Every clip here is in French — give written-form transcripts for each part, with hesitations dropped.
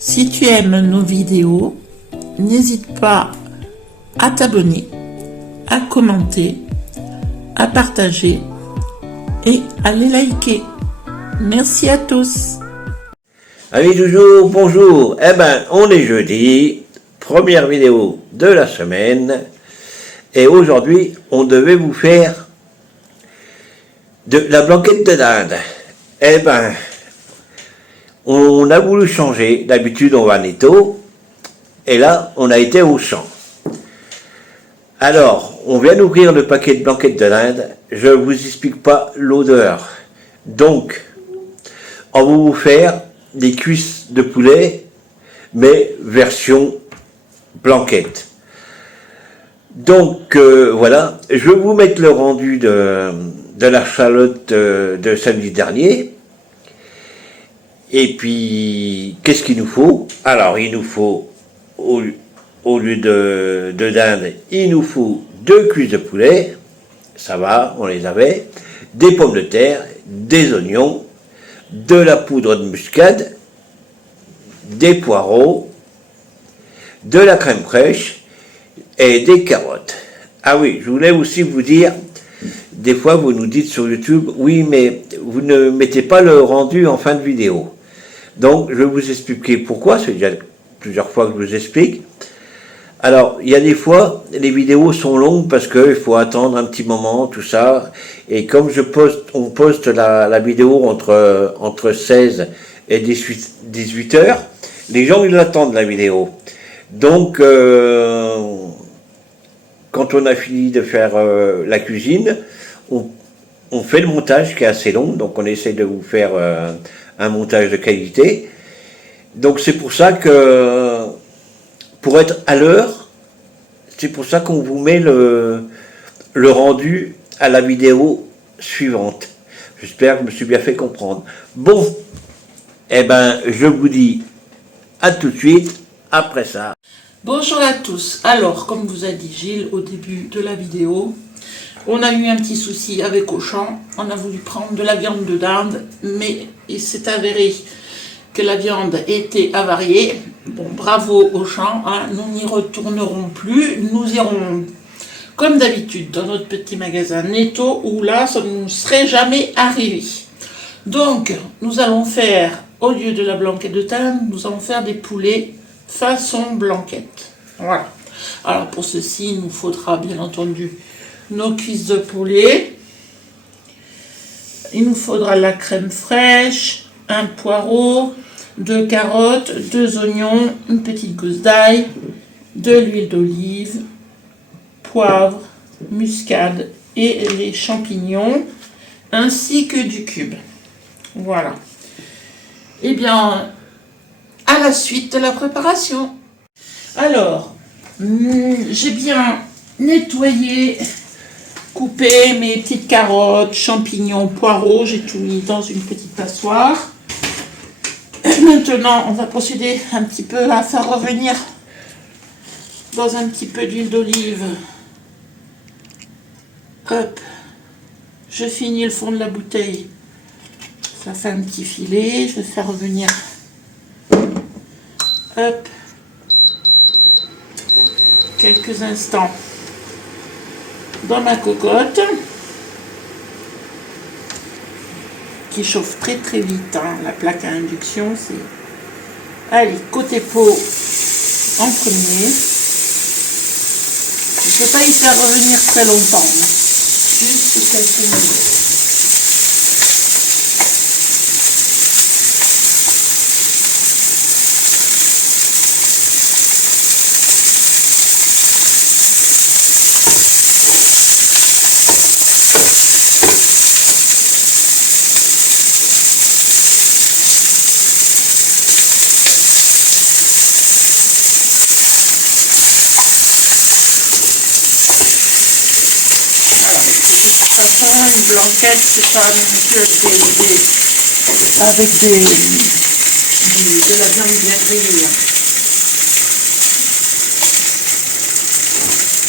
Si tu aimes nos vidéos, n'hésite pas à t'abonner, à commenter, à partager et à les liker. Merci à tous. Amis toujours, bonjour. Eh ben, on est jeudi, première vidéo de la semaine. Et aujourd'hui, on devait vous faire de la blanquette de dinde. Eh ben, on a voulu changer. D'habitude, on va à Netto. Et là, on a été au champ. Alors, on vient d'ouvrir le paquet de blanquettes de dinde. Je ne vous explique pas l'odeur. Donc, on va vous faire des cuisses de poulet, mais version blanquette. Donc, voilà. Je vais vous mettre le rendu de la Charlotte de samedi dernier. Et puis, qu'est-ce qu'il nous faut? Alors, il nous faut, au lieu de dinde, il nous faut 2 cuisses de poulet, ça va, on les avait, des pommes de terre, des oignons, de la poudre de muscade, des poireaux, de la crème fraîche et des carottes. Ah oui, je voulais aussi vous dire, des fois vous nous dites sur YouTube, oui mais vous ne mettez pas le rendu en fin de vidéo. Donc, je vais vous expliquer pourquoi, c'est déjà plusieurs fois que je vous explique. Alors, il y a des fois, les vidéos sont longues parce qu'il faut attendre un petit moment, tout ça. Et comme on poste la vidéo entre 16 et 18 heures, les gens, ils l'attendent, la vidéo. Donc, quand on a fini de faire la cuisine, on fait le montage qui est assez long, donc on essaie de vous faire un montage de qualité. Donc c'est pour ça que, pour être à l'heure, c'est pour ça qu'on vous met le rendu à la vidéo suivante. J'espère que je me suis bien fait comprendre. Bon, eh ben je vous dis à tout de suite, après ça. Bonjour à tous. Alors, comme vous a dit Gilles au début de la vidéo, on a eu un petit souci avec Auchan. On a voulu prendre de la viande de dinde, mais il s'est avéré que la viande était avariée. Bon, bravo Auchan, hein, nous n'y retournerons plus. Nous irons, comme d'habitude, dans notre petit magasin Netto, où là, ça ne nous serait jamais arrivé. Donc, nous allons faire, au lieu de la blanquette de dinde, nous allons faire des poulets façon blanquette. Voilà. Alors, pour ceci, il nous faudra bien entendu nos cuisses de poulet, il nous faudra la crème fraîche, un poireau, 2 carottes, 2 oignons, une petite gousse d'ail, de l'huile d'olive, poivre, muscade et les champignons, ainsi que du cube. Voilà. Et bien, à la suite de la préparation. Alors, j'ai bien nettoyé, coupé mes petites carottes, champignons, poireaux, j'ai tout mis dans une petite passoire. Maintenant, on va procéder un petit peu à faire revenir dans un petit peu d'huile d'olive. Hop, je finis le fond de la bouteille. Ça fait un petit filet, je vais faire revenir. Hop, quelques instants dans ma cocotte qui chauffe très très vite, hein. La plaque à induction, c'est... Allez, côté pot en premier. Je ne peux pas y faire revenir très longtemps, hein. Juste quelques minutes. Une blanquette, c'est pas non plus avec de la viande bien grillée.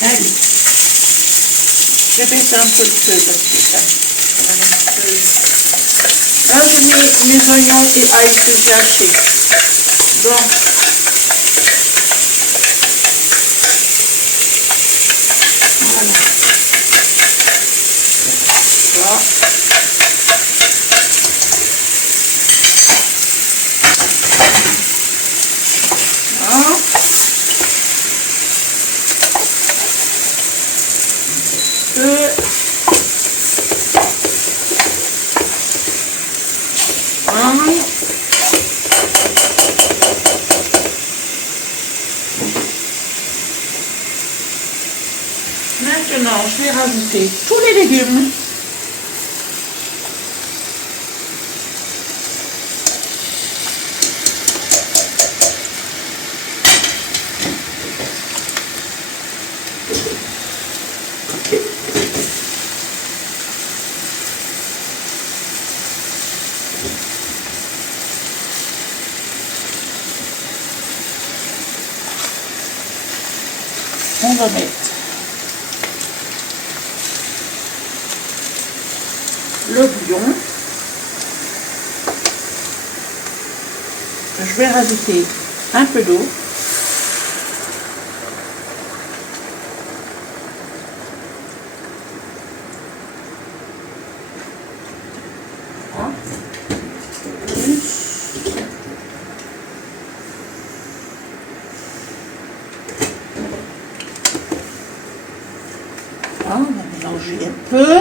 Allez, je vais baisser un peu le feu parce que ça va un peu. Là, je mets mes oignons et ail que j'ai hachés. Donc, voilà. Ça. Voilà. Maintenant, je vais rajouter tous les légumes. On va mettre le bouillon. Je vais rajouter un peu d'eau. Voilà. On va mélanger un peu.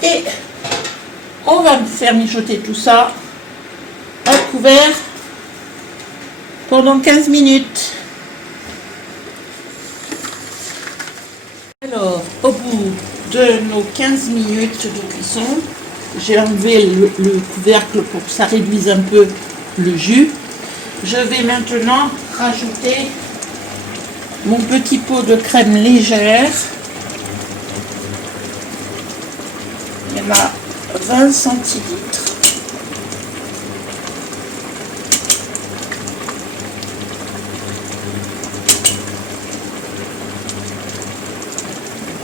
Et on va faire mijoter tout ça à couvert pendant 15 minutes. Alors, au bout de nos 15 minutes de cuisson, j'ai enlevé le couvercle pour que ça réduise un peu le jus. Je vais maintenant rajouter mon petit pot de crème légère. Il y en a 20 centilitres.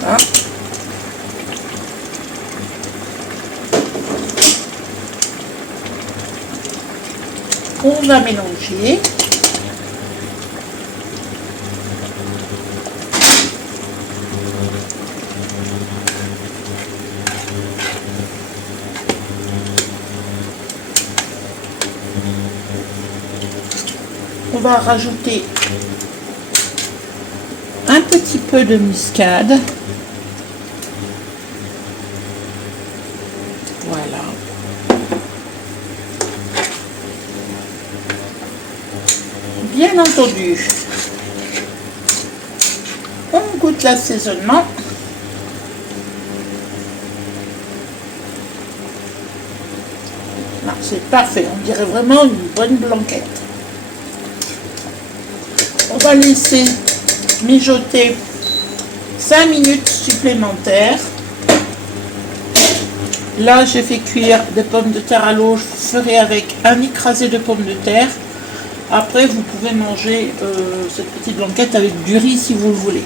Voilà. On va mélanger. On va rajouter un petit peu de muscade. Voilà. Bien entendu, on goûte l'assaisonnement. C'est parfait, on dirait vraiment une bonne blanquette. On va laisser mijoter 5 minutes supplémentaires. Là, j'ai fait cuire des pommes de terre à l'eau. Je ferai avec un écrasé de pommes de terre. Après, vous pouvez manger cette petite blanquette avec du riz si vous le voulez.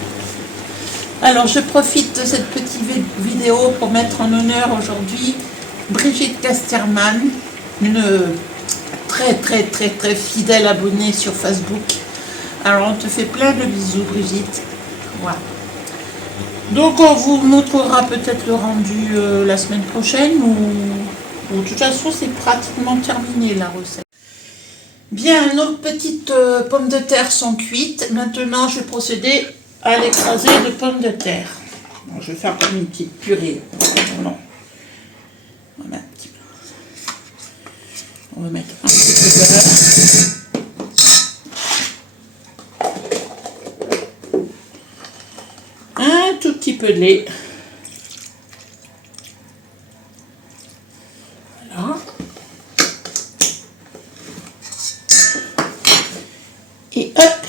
Alors, je profite de cette petite vidéo pour mettre en honneur aujourd'hui Brigitte Casterman, une très fidèle abonnée sur Facebook. Alors, on te fait plein de bisous, Brigitte. Voilà. Donc, on vous montrera peut-être le rendu la semaine prochaine ou de toute façon, c'est pratiquement terminé la recette. Bien, nos petites pommes de terre sont cuites. Maintenant, je vais procéder à l'écrasé de pommes de terre. Bon, je vais faire comme une petite purée. Non. On va mettre un petit peu de beurre. Un tout petit peu de lait. Voilà. Et hop.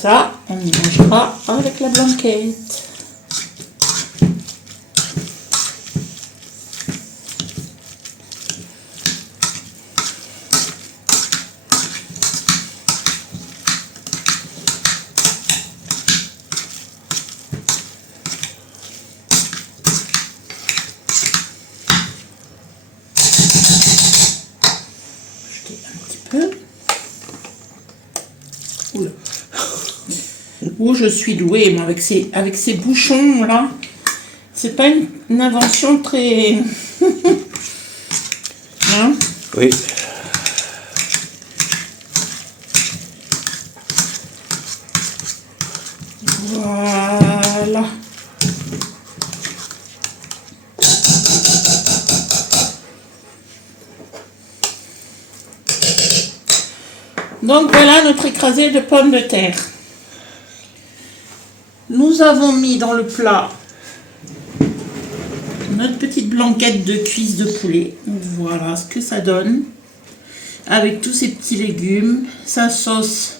ça, on y mangera avec la blanquette. Oula. Oh, je suis douée, moi, avec ces bouchons là. C'est pas une invention très. Hein? Oui. Voilà. Donc voilà notre écrasé de pommes de terre. Nous avons mis dans le plat notre petite blanquette de cuisses de poulet. Voilà ce que ça donne. Avec tous ces petits légumes, sa sauce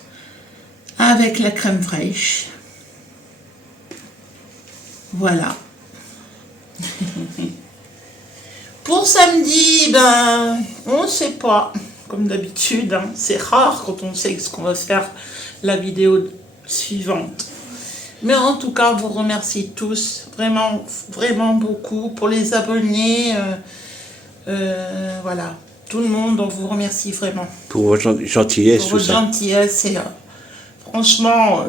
avec la crème fraîche. Voilà. Pour samedi, ben, on ne sait pas. Comme d'habitude, hein, c'est rare quand on sait ce qu'on va faire la vidéo suivante. Mais en tout cas, on vous remercie tous, vraiment, vraiment beaucoup pour les abonnés. Voilà, tout le monde, on vous remercie vraiment. Pour votre gentillesse, Pour tout votre ça. gentillesse et franchement,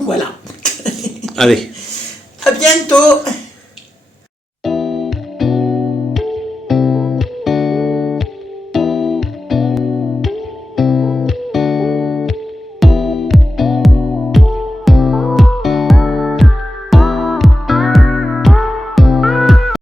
voilà. Allez. À bientôt.